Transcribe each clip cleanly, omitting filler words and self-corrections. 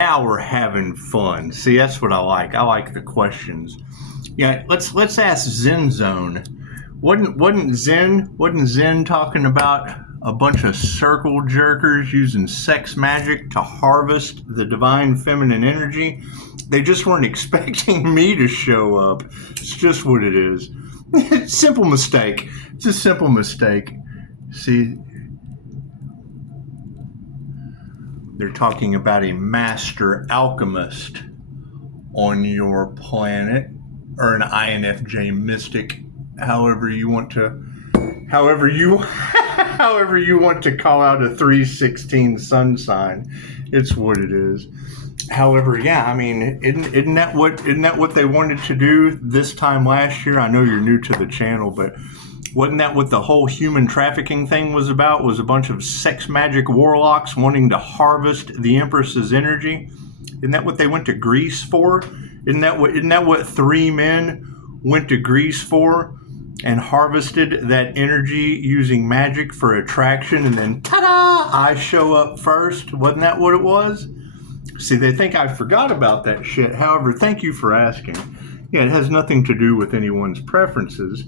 Now we're having fun. See, that's what I like. I like the questions. Yeah, let's ask Zen Zone. Wasn't Zen talking about a bunch of circle jerkers using sex magic to harvest the divine feminine energy? They just weren't expecting me to show up. It's just what it is. Simple mistake. It's a simple mistake. See, they're talking about a master alchemist on your planet, or an INFJ mystic, however you want to call out a 316 sun sign. It's what it is. However, yeah, I mean, isn't that what they wanted to do this time last year? I know you're new to the channel, but wasn't that what the whole human trafficking thing was about? Was a bunch of sex magic warlocks wanting to harvest the Empress's energy? Isn't that what they went to Greece for? Isn't that what three men went to Greece for and harvested that energy using magic for attraction, and then ta-da! I show up first. Wasn't that what it was? See, they think I forgot about that shit. However, thank you for asking. Yeah, it has nothing to do with anyone's preferences.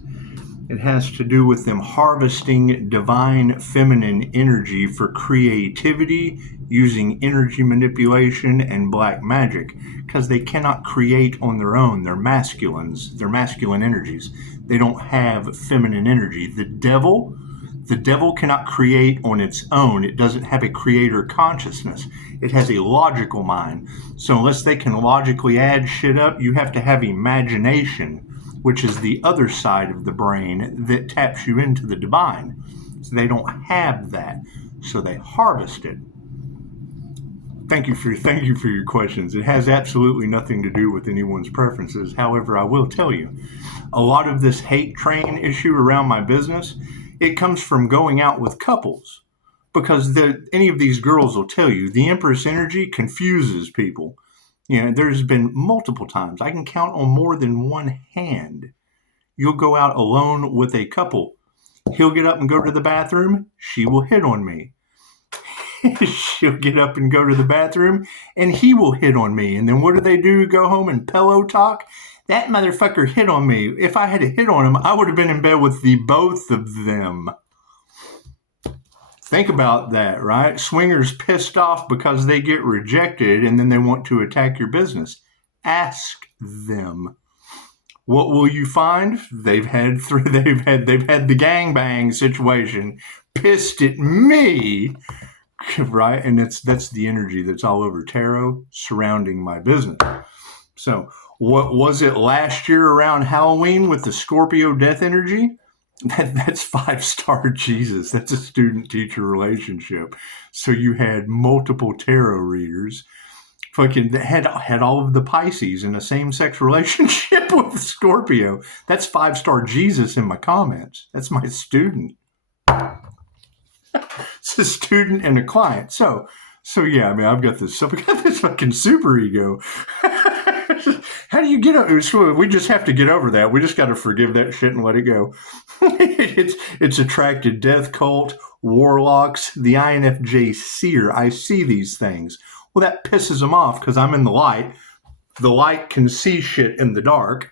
It has to do with them harvesting divine feminine energy for creativity using energy manipulation and black magic, because they cannot create on their own. They're masculines. They're masculine energies. They don't have feminine energy. The devil cannot create on its own. It doesn't have a creator consciousness. It has a logical mind. So unless they can logically add shit up, you have to have imagination, which is the other side of the brain that taps you into the divine. So they don't have that. So they harvest it. Thank you for your questions. It has absolutely nothing to do with anyone's preferences. However, I will tell you, a lot of this hate train issue around my business, it comes from going out with couples. Because any of these girls will tell you, the Empress energy confuses people. You know, there's been multiple times, I can count on more than one hand. You'll go out alone with a couple. He'll get up and go to the bathroom. She will hit on me. She'll get up and go to the bathroom, and he will hit on me. And then what do? Go home and pillow talk? That motherfucker hit on me. If I had a hit on him, I would have been in bed with the both of them. Think about that, right? Swingers pissed off because they get rejected and then they want to attack your business. Ask them. What will you find? They've had the gangbang situation. Pissed at me, right? And that's the energy that's all over tarot surrounding my business. So what was it last year around Halloween with the Scorpio death energy? That's 5-star Jesus. That's a student-teacher relationship. So you had multiple tarot readers fucking had all of the Pisces in a same-sex relationship with Scorpio. That's 5-star Jesus in my comments. That's my student. It's a student and a client. So yeah, I mean, I've got this fucking super ego. How do you get over? We just have to get over that. We just got to forgive that shit and let it go. It's attracted death cult, warlocks, the INFJ seer. I see these things. Well, that pisses them off because I'm in the light. The light can see shit in the dark.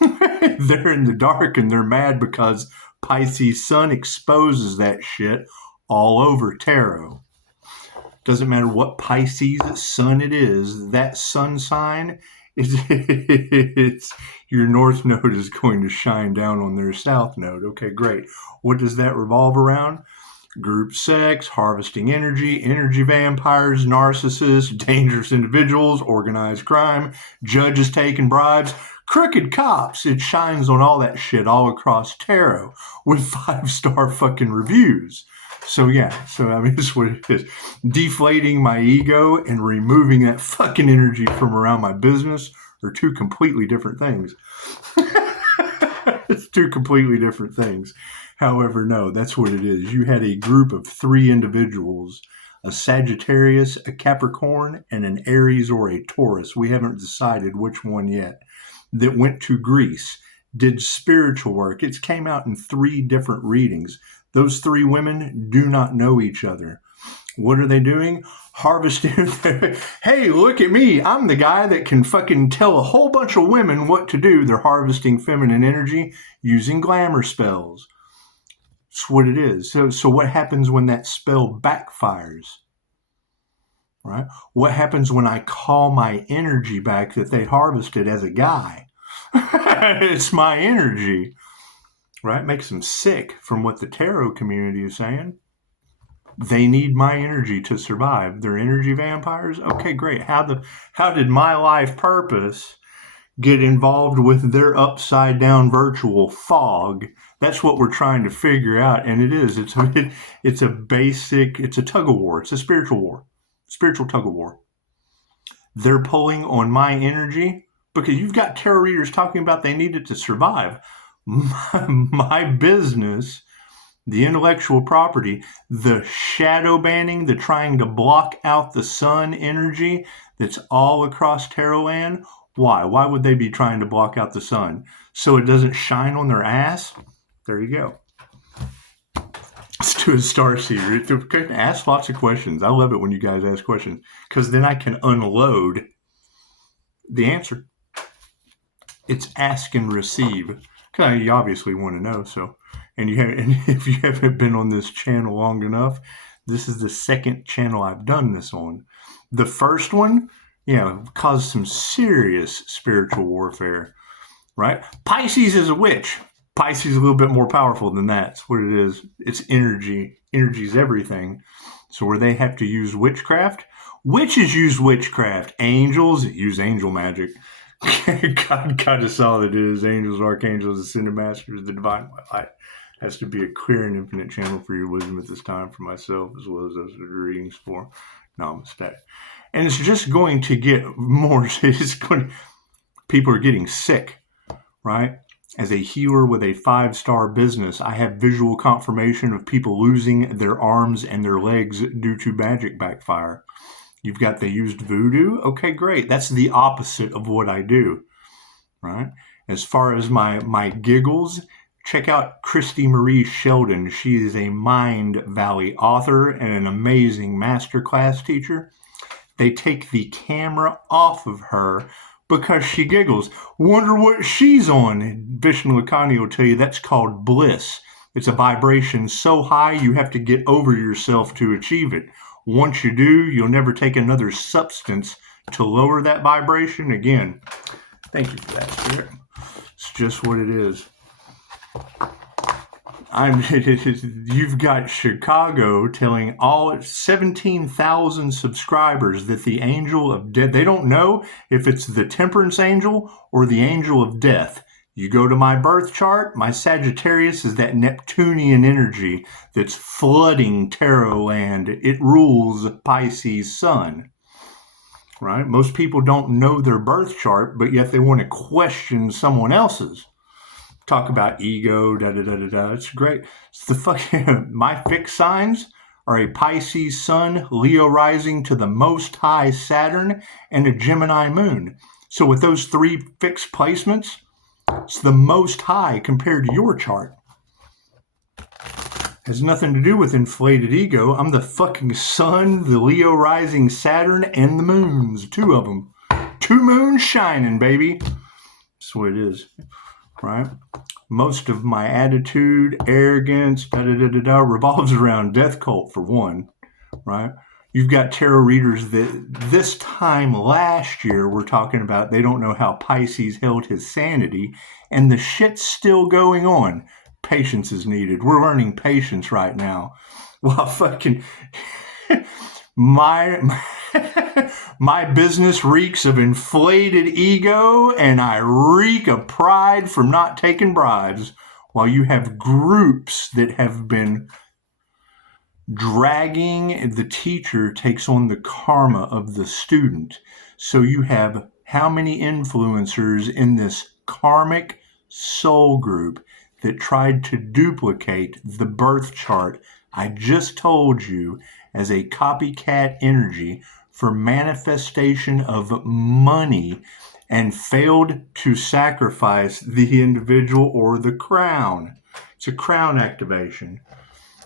They're in the dark and they're mad because Pisces sun exposes that shit all over tarot. Doesn't matter what Pisces sun it is, that sun sign, it's your north node is going to shine down on their south node. Okay, great. What does that revolve around? Group sex, harvesting energy vampires, narcissists, dangerous individuals, organized crime, judges taking bribes, crooked cops. It shines on all that shit all across tarot with 5-star fucking reviews. So yeah, I mean, this is what it is. Deflating my ego and removing that fucking energy from around my business are two completely different things. It's two completely different things. However, no, that's what it is. You had a group of 3 individuals, a Sagittarius, a Capricorn, and an Aries or a Taurus. We haven't decided which one yet, that went to Greece, did spiritual work. It came out in 3 different readings. Those 3 women do not know each other. What are they doing? Harvesting. Hey, look at me. I'm the guy that can fucking tell a whole bunch of women what to do. They're harvesting feminine energy using glamour spells. That's what it is. So what happens when that spell backfires? Right? What happens when I call my energy back that they harvested as a guy? It's my energy. Right? Makes them sick from what the tarot community is saying. They need my energy to survive. They're energy vampires? Okay, great. How did my life purpose get involved with their upside down virtual fog? That's what we're trying to figure out, and it is. It's a tug of war. It's a spiritual war. Spiritual tug of war. They're pulling on my energy because you've got tarot readers talking about they need it to survive. My business, the intellectual property, the shadow banning, the trying to block out the sun energy that's all across tarot land. Why? Why would they be trying to block out the sun? So it doesn't shine on their ass? There you go. Let's do a starseed. Ask lots of questions. I love it when you guys ask questions because then I can unload the answer. It's ask and receive. Because you obviously want to know. So, and if you haven't been on this channel long enough, this is the second channel I've done this on. The first one, caused some serious spiritual warfare, right? Pisces is a witch. Pisces is a little bit more powerful than that. That's what it is. It's energy. Energy's everything. So where they have to use witchcraft, witches use witchcraft. Angels use angel magic. God is all that is. Angels, archangels, ascended masters, the divine light has to be a clear and infinite channel for your wisdom at this time for myself, as well as those readings for Namaste. And it's just going to get more. People are getting sick, right? As a healer with a 5-star business, I have visual confirmation of people losing their arms and their legs due to magic backfire. You've got they used voodoo. Okay, great. That's the opposite of what I do, right? As far as my giggles, check out Christy Marie Sheldon. She is a Mind Valley author and an amazing masterclass teacher. They take the camera off of her because she giggles. Wonder what she's on. Vishnu Lakani will tell you that's called bliss. It's a vibration so high you have to get over yourself to achieve it. Once you do, you'll never take another substance to lower that vibration again. Thank you for that, Spirit. It's just what it is. You've got Chicago telling all 17,000 subscribers that the angel of death, they don't know if it's the temperance angel or the angel of death. You go to my birth chart, my Sagittarius is that Neptunian energy that's flooding tarot land. It rules Pisces sun, right? Most people don't know their birth chart, but yet they want to question someone else's. Talk about ego, da-da-da-da-da. It's great. It's the fucking, my fixed signs are a Pisces sun, Leo rising to the most high Saturn, and a Gemini moon. So with those 3 fixed placements, it's the most high compared to your chart. Has nothing to do with inflated ego. I'm the fucking sun, the Leo rising Saturn, and the moons. 2 of them. 2 moons shining, baby. That's what it is, right? Most of my attitude, arrogance, revolves around death cult for one, right? You've got tarot readers that this time last year were talking about they don't know how Pisces held his sanity, and the shit's still going on. Patience is needed. We're learning patience right now. Well, fucking my business reeks of inflated ego, and I reek of pride from not taking bribes, while you have groups that have been dragging. The teacher takes on the karma of the student. So you have how many influencers in this karmic soul group that tried to duplicate the birth chart I just told you as a copycat energy for manifestation of money and failed to sacrifice the individual or the crown. It's a crown activation.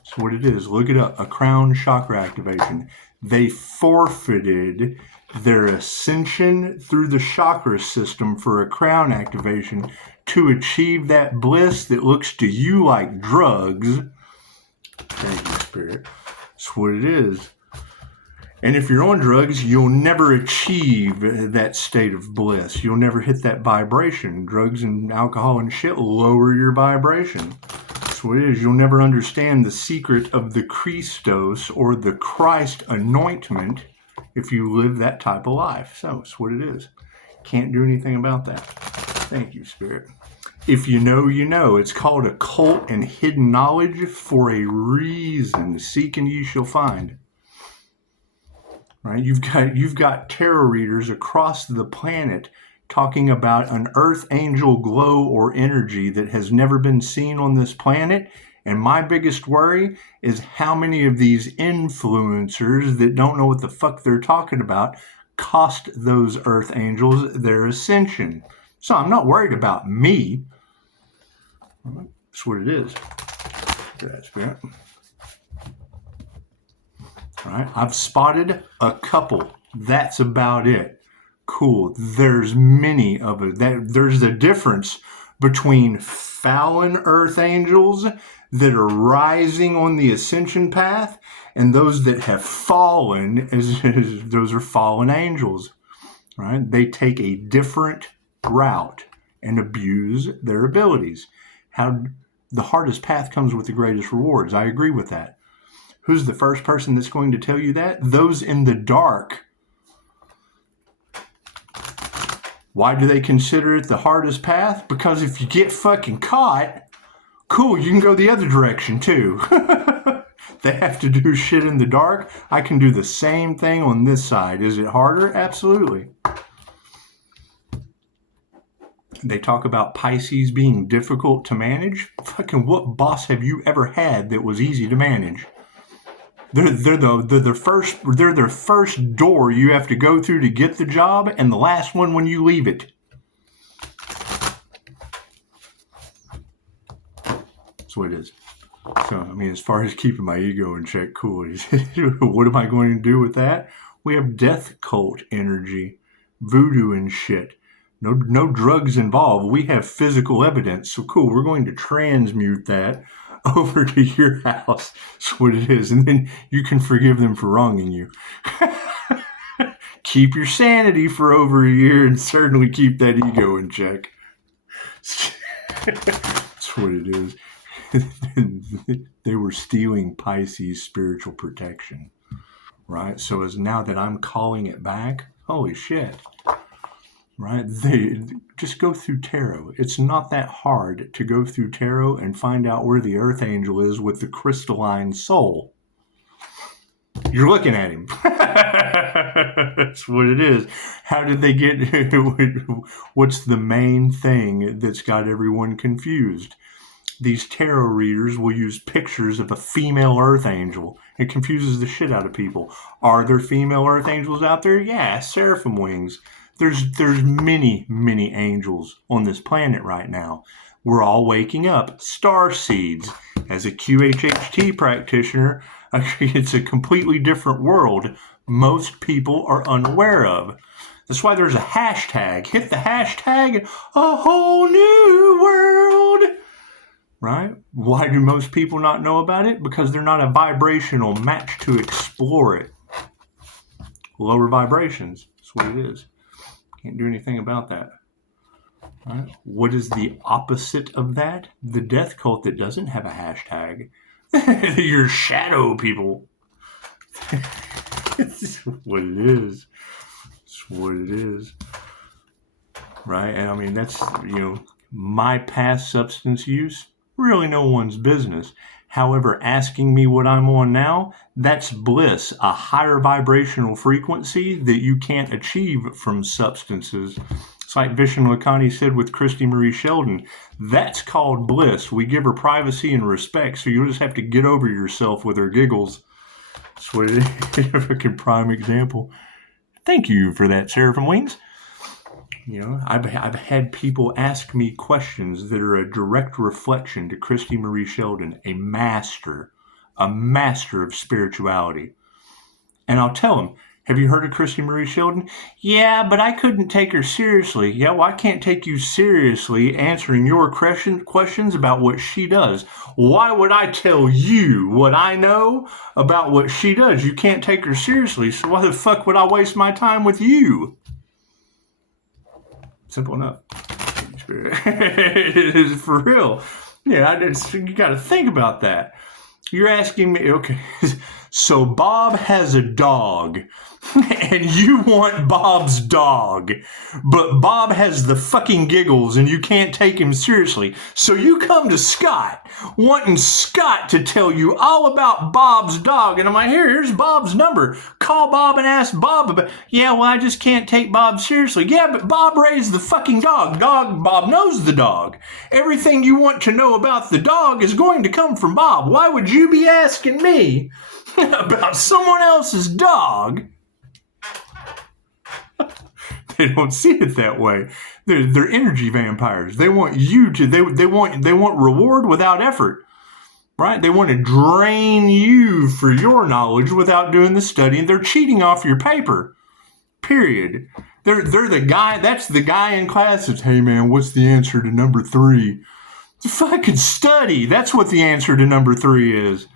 That's what it is. Look it up. A crown chakra activation. They forfeited their ascension through the chakra system for a crown activation to achieve that bliss that looks to you like drugs. Thank you, Spirit. That's what it is. And if you're on drugs, you'll never achieve that state of bliss. You'll never hit that vibration. Drugs and alcohol and shit lower your vibration. That's what it is. You'll never understand the secret of the Christos or the Christ anointment if you live that type of life. So it's what it is. Can't do anything about that. Thank you, Spirit. If you know, you know. It's called occult and hidden knowledge for a reason. Seek and ye shall find. Right? You've got tarot readers across the planet talking about an earth angel glow or energy that has never been seen on this planet. And my biggest worry is how many of these influencers that don't know what the fuck they're talking about cost those earth angels their ascension. So I'm not worried about me. That's what it is. That's it. Right? I've spotted a couple. That's about it. Cool. There's many of it. There's a difference between fallen earth angels that are rising on the ascension path and those that have fallen, as those are fallen angels. Right? They take a different route and abuse their abilities. The hardest path comes with the greatest rewards. I agree with that. Who's the first person that's going to tell you that? Those in the dark. Why do they consider it the hardest path? Because if you get fucking caught, cool, you can go the other direction too. They have to do shit in the dark. I can do the same thing on this side. Is it harder? Absolutely. They talk about Pisces being difficult to manage. Fucking what boss have you ever had that was easy to manage? They're their first door you have to go through to get the job, and the last one when you leave it. That's what it is. So, I mean, as far as keeping my ego in check, cool. What am I going to do with that? We have death cult energy, voodoo and shit. No drugs involved. We have physical evidence. So cool, we're going to transmute that over to your house. That's what it is. And then you can forgive them for wronging you. Keep your sanity for over a year and certainly keep that ego in check. That's what it is. They were stealing Pisces' spiritual protection. Right? So as now that I'm calling it back, holy shit. Right? They just go through tarot. It's not that hard to go through tarot and find out where the earth angel is with the crystalline soul. You're looking at him. That's what it is. How did they get... What's the main thing that's got everyone confused? These tarot readers will use pictures of a female earth angel. It confuses the shit out of people. Are there female earth angels out there? Yeah, seraphim wings. There's many, many angels on this planet right now. We're all waking up. Star seeds. As a QHHT practitioner, it's a completely different world most people are unaware of. That's why there's a hashtag. Hit the hashtag, a whole new world. Right? Why do most people not know about it? Because they're not a vibrational match to explore it. Lower vibrations. That's what it is. Can't do anything about that. Right? What is the opposite of that? The death cult that doesn't have a hashtag. Your shadow people. It's what it is. It's what it is. Right? And I mean, that's, my past substance use, really no one's business. However, asking me what I'm on now, that's bliss, a higher vibrational frequency that you can't achieve from substances. It's like Vishnu Lakani said with Christy Marie Sheldon, that's called bliss. We give her privacy and respect, so you'll just have to get over yourself with her giggles. That's what it is. A fucking prime example. Thank you for that, Seraphim Wings. I've had people ask me questions that are a direct reflection to Christy Marie Sheldon, a master a master of spirituality. And I'll tell him, have you heard of Christy Marie Sheldon? Yeah, but I couldn't take her seriously. Yeah, well, I can't take you seriously answering your questions about what she does. Why would I tell you what I know about what she does? You can't take her seriously, so why the fuck would I waste my time with you? Simple enough. It is for real. Yeah, you got to think about that. You're asking me, okay, so Bob has a dog, and you want Bob's dog, but Bob has the fucking giggles, and you can't take him seriously. So you come to Scott, wanting Scott to tell you all about Bob's dog, and I'm like, here's Bob's number. Call Bob and ask Bob about, yeah, well, I just can't take Bob seriously. Yeah, but Bob raised the fucking dog. Bob knows the dog. Everything you want to know about the dog is going to come from Bob. Why would you be asking me about someone else's dog? They don't see it that way. They're energy vampires. They want you to. They want reward without effort, right? They want to drain you for your knowledge without doing the study, and they're cheating off your paper. Period. They're the guy. That's the guy in class that's, hey man, what's the answer to number 3? Fucking study. That's what the answer to number 3 is.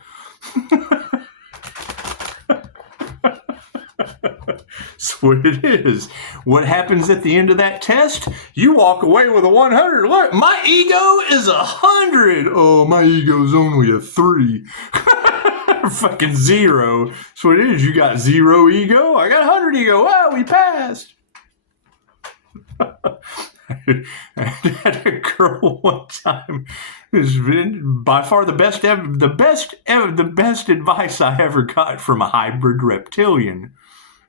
That's what it is. What happens at the end of that test? You walk away with a 100. Look, my ego is 100. Oh, my ego's only a 3. Fucking 0. That's what it is. You got 0 ego. I got 100 ego. Wow, we passed. I had a girl one time who's been by far the best advice I ever got from a hybrid reptilian.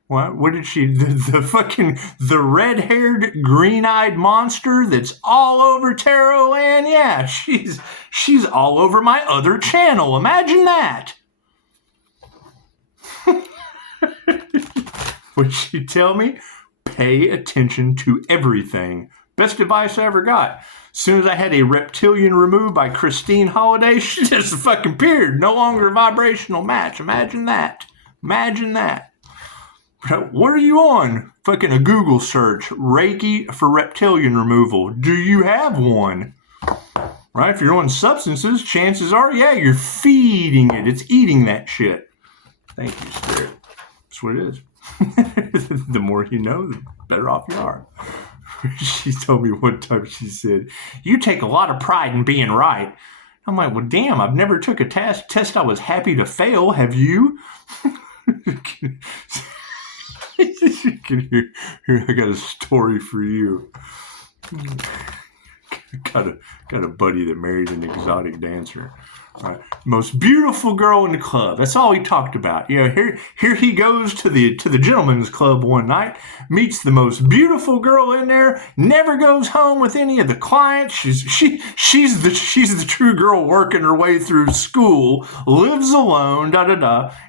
What did she? The red-haired, green-eyed monster that's all over Tarot Land. Yeah, she's all over my other channel. Imagine that. What'd she tell me? Pay attention to everything. Best advice I ever got. As soon as I had a reptilian removed by Christine Holiday, she just fucking appeared. No longer a vibrational match. Imagine that. Imagine that. What are you on? Fucking a Google search. Reiki for reptilian removal. Do you have one? Right? If you're on substances, chances are, yeah, you're feeding it. It's eating that shit. Thank you, Spirit. That's what it is. The more you know, the better off you are. She told me one time, she said, you take a lot of pride in being right. I'm like, well, damn, I've never took a test I was happy to fail. Have you? Here, I got a story for you. Got a buddy that married an exotic dancer. Right. Most beautiful girl in the club. That's all he talked about. Here he goes to the gentleman's club one night, meets the most beautiful girl in there, never goes home with any of the clients. She's the true girl working her way through school, lives alone,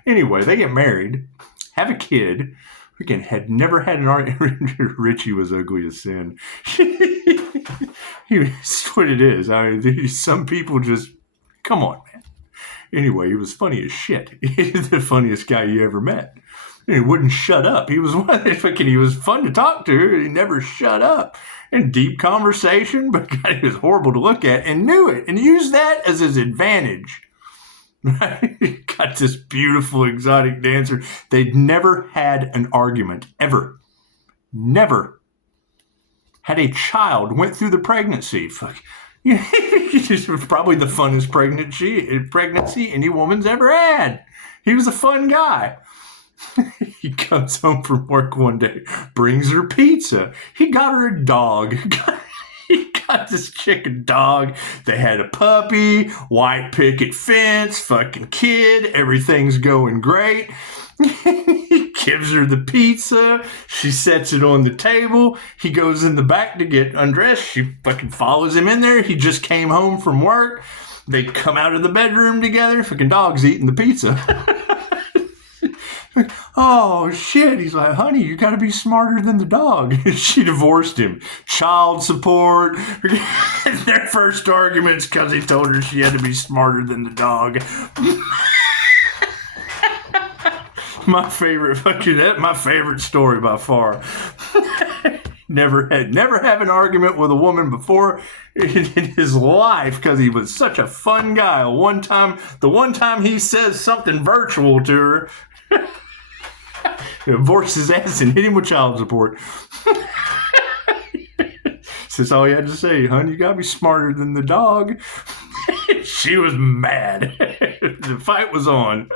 Anyway, they get married, have a kid. Again, had never had an argument. Richie was ugly as sin. That's what it is. I mean, some people just, come on, man. Anyway, he was funny as shit. He's the funniest guy you ever met. And he wouldn't shut up. He was he was fun to talk to. He never shut up. And deep conversation, but God, he was horrible to look at and knew it and used that as his advantage. Right? Got this beautiful exotic dancer. They'd never had an argument, ever. Never. Had a child, went through the pregnancy. Fuck. It was probably the funnest pregnancy any woman's ever had. He was a fun guy. He comes home from work one day, brings her pizza. He got her a dog. He got this chick a dog. They had a puppy, white picket fence, fucking kid. Everything's going great. He gives her the pizza. She sets it on the table. He goes in the back to get undressed. She fucking follows him in there. He just came home from work. They come out of the bedroom together. Fucking dog's eating the pizza. Oh, shit. He's like, honey, you got to be smarter than the dog. She divorced him. Child support. Their first arguments because he told her she had to be smarter than the dog. My favorite story by far. Never have an argument with a woman before in his life because he was such a fun guy. The one time he says something virtual to her, divorced his ass and hit him with child support. Says all he had to say, "Hun, you gotta be smarter than the dog." She was mad. The fight was on.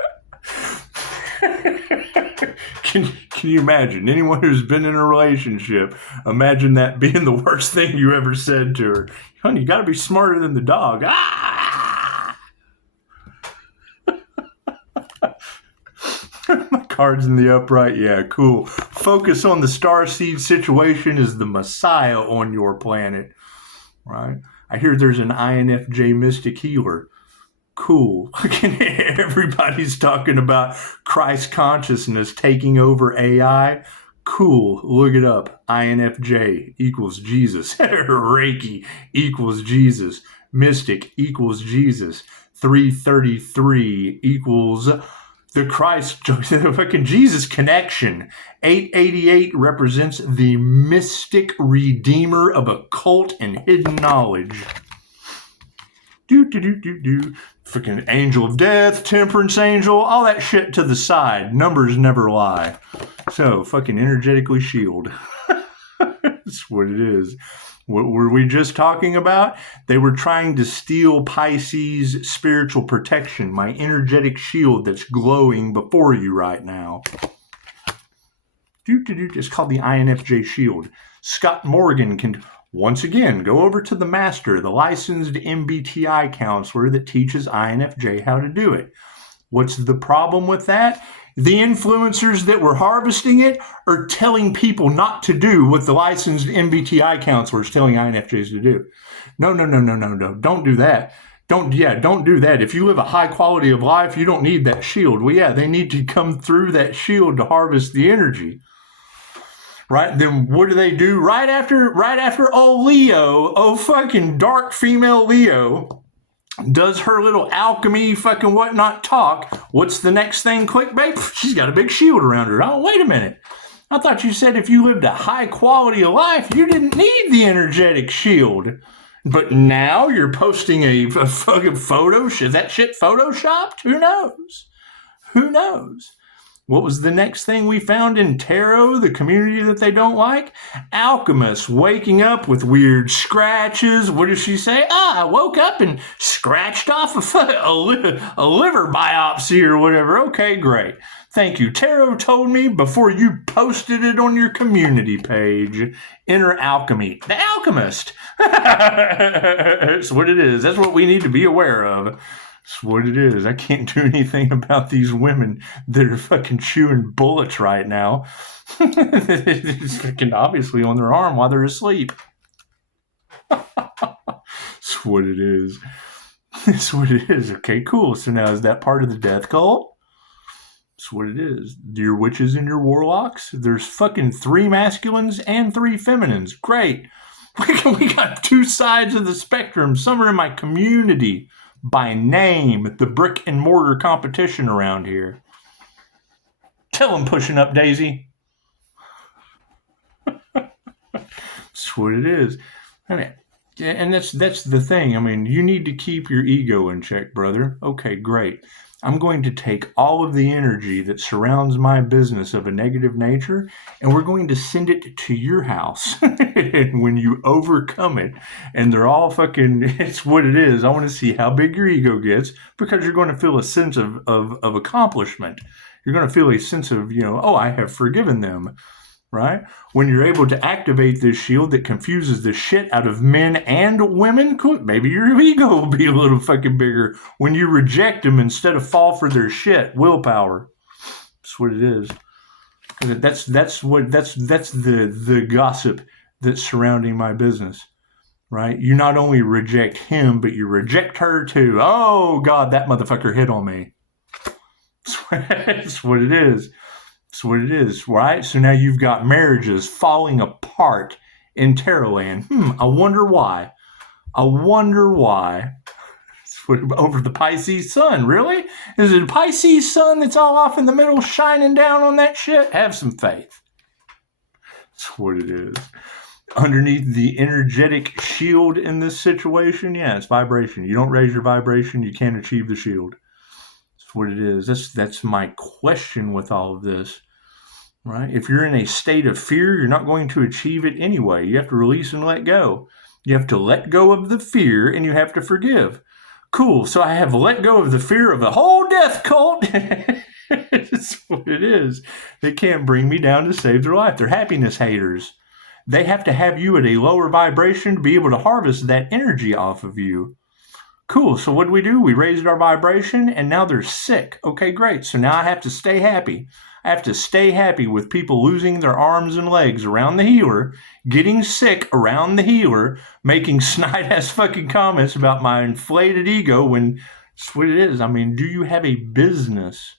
Can you imagine? Anyone who's been in a relationship, imagine that being the worst thing you ever said to her. "Honey, you got to be smarter than the dog." Ah! My card's in the upright. Yeah, cool. Focus on the starseed situation is the Messiah on your planet, right? I hear there's an INFJ mystic healer. Cool. Everybody's talking about Christ consciousness taking over AI. Cool. Look it up. INFJ equals Jesus. Reiki equals Jesus. Mystic equals Jesus. 333 equals the Christ, the fucking Jesus connection. 888 represents the mystic redeemer of occult and hidden knowledge. Freaking angel of death, temperance angel, all that shit to the side. Numbers never lie. So, fucking energetically shield. That's what it is. What were we just talking about? They were trying to steal Pisces' spiritual protection, my energetic shield that's glowing before you right now. It's called the INFJ shield. Scott Morgan can once again go over to the master, the licensed MBTI counselor that teaches INFJ how to do it. What's the problem with that? The influencers that were harvesting it are telling people not to do what the licensed MBTI counselor is telling INFJs to do. No. Don't do that. Don't do that. If you live a high quality of life, you don't need that shield. Well, yeah, they need to come through that shield to harvest the energy. Right? Then what do? Right after old Leo, fucking dark female Leo, does her little alchemy fucking whatnot talk, what's the next thing? Clickbait? She's got a big shield around her. Oh, wait a minute. I thought you said if you lived a high quality of life, you didn't need the energetic shield. But now you're posting a fucking photo. Is that shit photoshopped? Who knows? What was the next thing we found in tarot, the community that they don't like? Alchemists waking up with weird scratches. What does she say? I woke up and scratched off a liver biopsy or whatever. Okay, great. Thank you. Tarot told me before you posted it on your community page. Inner alchemy. The alchemist. That's what it is. That's what we need to be aware of. That's what it is. I can't do anything about these women that are fucking chewing bullets right now. It's fucking obviously on their arm while they're asleep. That's what it is. That's what it is. Okay, cool. So now is that part of the death cult? That's what it is. Your witches and your warlocks? There's fucking 3 masculines and 3 feminines. Great. We got 2 sides of the spectrum. Some are in my community. By name, the brick and mortar competition around here. Tell them pushing up, Daisy. That's what it is. And that's the thing. I mean, you need to keep your ego in check, brother. Okay, great. I'm going to take all of the energy that surrounds my business of a negative nature, and we're going to send it to your house. And when you overcome it, and they're all fucking, it's what it is. I want to see how big your ego gets, because you're going to feel a sense of accomplishment. You're going to feel a sense of, I have forgiven them. Right? When you're able to activate this shield that confuses the shit out of men and women, cool. Maybe your ego will be a little fucking bigger when you reject them instead of fall for their shit. Willpower. That's what it is. That's the gossip that's surrounding my business. Right? You not only reject him, but you reject her too. Oh God, that motherfucker hit on me. That's what it is. That's what it is, right? So now you've got marriages falling apart in Tarotland. I wonder why. That's Over the Pisces sun, really? Is it a Pisces sun that's all off in the middle shining down on that shit? Have some faith. That's what it is. Underneath the energetic shield in this situation, yeah, it's vibration. You don't raise your vibration, you can't achieve the shield. That's what it is. That's my question with all of this, right? If you're in a state of fear, you're not going to achieve it anyway. You have to release and let go. You have to let go of the fear, and you have to forgive. Cool, so I have let go of the fear of the whole death cult. It's what it is. They can't bring me down to save their life. They're happiness haters. They have to have you at a lower vibration to be able to harvest that energy off of you. Cool, so what do? We raised our vibration, and now they're sick. Okay, great. So now I have to stay happy. I have to stay happy with people losing their arms and legs around the healer, getting sick around the healer, making snide-ass fucking comments about my inflated ego when it's what it is. I mean, do you have a business?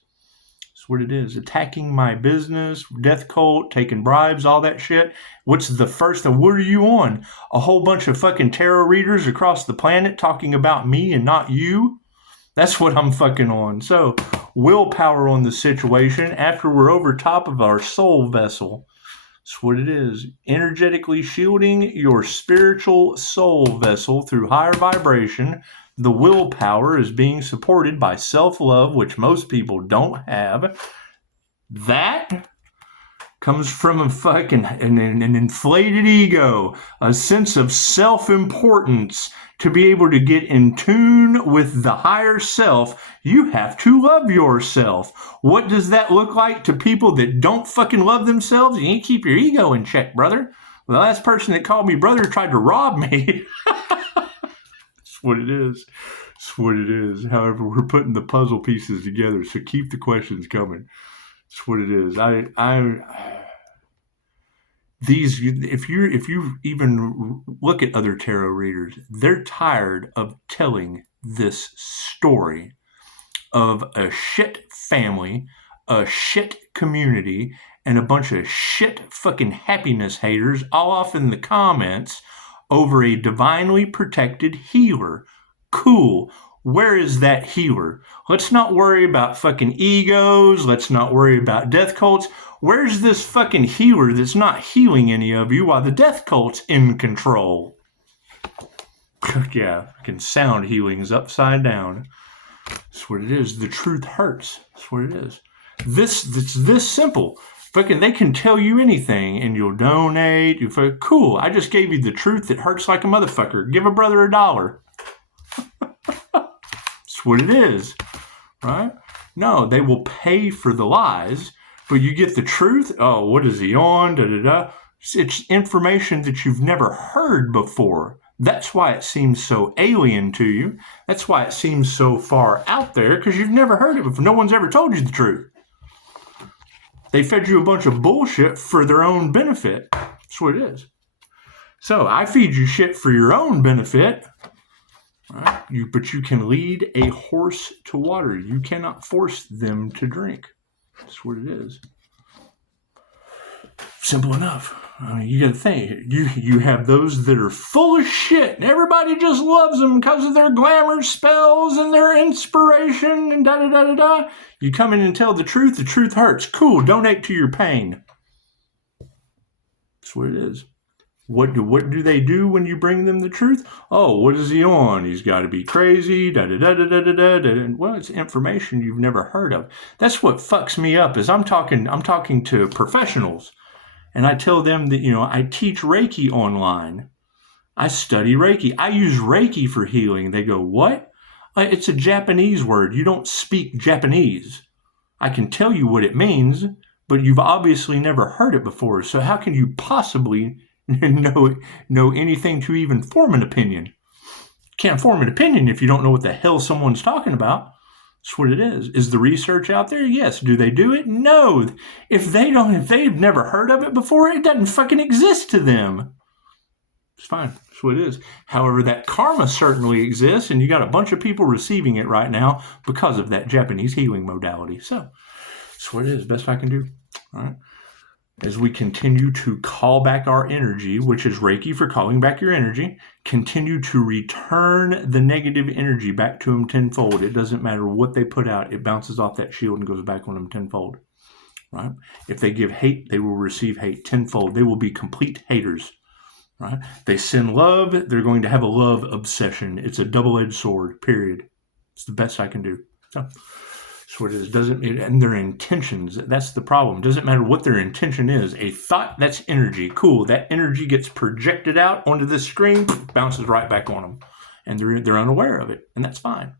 It's what it is. Attacking my business, death cult, taking bribes, all that shit. What's the first? What are you on? A whole bunch of fucking tarot readers across the planet talking about me and not you? That's what I'm fucking on. So, willpower on the situation after we're over top of our soul vessel. That's what it is. Energetically shielding your spiritual soul vessel through higher vibration. The willpower is being supported by self-love, which most people don't have. That comes from a fucking an inflated ego, a sense of self-importance. To be able to get in tune with the higher self, you have to love yourself. What does that look like to people that don't fucking love themselves? You need to keep your ego in check, brother. The last person that called me brother tried to rob me. That's what it is. That's what it is. However, we're putting the puzzle pieces together, so keep the questions coming. That's what it is. If you even look at other tarot readers, they're tired of telling this story of a shit family, a shit community, and a bunch of shit fucking happiness haters all off in the comments over a divinely protected healer. Cool. Where is that healer? Let's not worry about fucking egos. Let's not worry about death cults. Where's this fucking healer that's not healing any of you while the death cult's in control? Yeah, fucking sound healing's upside down. That's what it is. The truth hurts. That's what it is. It's this simple. Fucking, they can tell you anything and you'll donate. You fucking, cool. I just gave you the truth that hurts like a motherfucker. Give a brother $1. That's what it is, right? No, they will pay for the lies, but you get the truth. Oh, what is he on? Da da da. It's information that you've never heard before. That's why it seems so alien to you. That's why it seems so far out there, because you've never heard it before. No one's ever told you the truth. They fed you a bunch of bullshit for their own benefit. That's what it is. So I feed you shit for your own benefit. Right? But you can lead a horse to water. You cannot force them to drink. That's what it is. Simple enough. You got to think. You have those that are full of shit, and everybody just loves them because of their glamour spells and their inspiration and da da da da da. You come in and tell the truth hurts. Cool, donate to your pain. That's what it is. What do they do when you bring them the truth? Oh, what is he on? He's got to be crazy. Da da da da da da da. Well, it's information you've never heard of. That's what fucks me up. Is I'm talking to professionals, and I tell them that I teach Reiki online. I study Reiki. I use Reiki for healing. They go, what? It's a Japanese word. You don't speak Japanese. I can tell you what it means, but you've obviously never heard it before. So how can you possibly know anything to even form an opinion? Can't form an opinion if you don't know what the hell someone's talking about. That's what it is. Is the research out there? Yes. Do they do it? No. If they've never heard of it before, it doesn't fucking exist to them. It's fine. That's what it is. However, that karma certainly exists, and you got a bunch of people receiving it right now because of that Japanese healing modality. So that's what it is. Best I can do. All right. as we continue to call back our energy, which is Reiki for calling back your energy, continue to return the negative energy back to them tenfold. It doesn't matter what they put out. It bounces off that shield and goes back on them tenfold. Right? If they give hate, they will receive hate tenfold. They will be complete haters. Right? They send love, they're going to have a love obsession. It's a double-edged sword, period. It's the best I can do. So that's what it is. And their intentions, that's the problem. Doesn't matter what their intention is. A thought, that's energy. Cool. That energy gets projected out onto the screen, bounces right back on them. And they're unaware of it. And that's fine.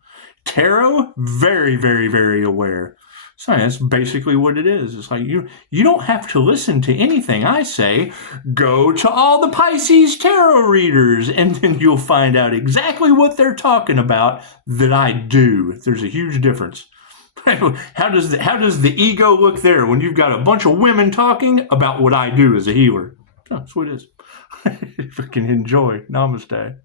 Tarot, very, very, very aware. So that's basically what it is. It's like you don't have to listen to anything I say. Go to all the Pisces tarot readers, and then you'll find out exactly what they're talking about that I do. There's a huge difference. How does the ego look there when you've got a bunch of women talking about what I do as a healer? That's what it is. If I can enjoy. Namaste.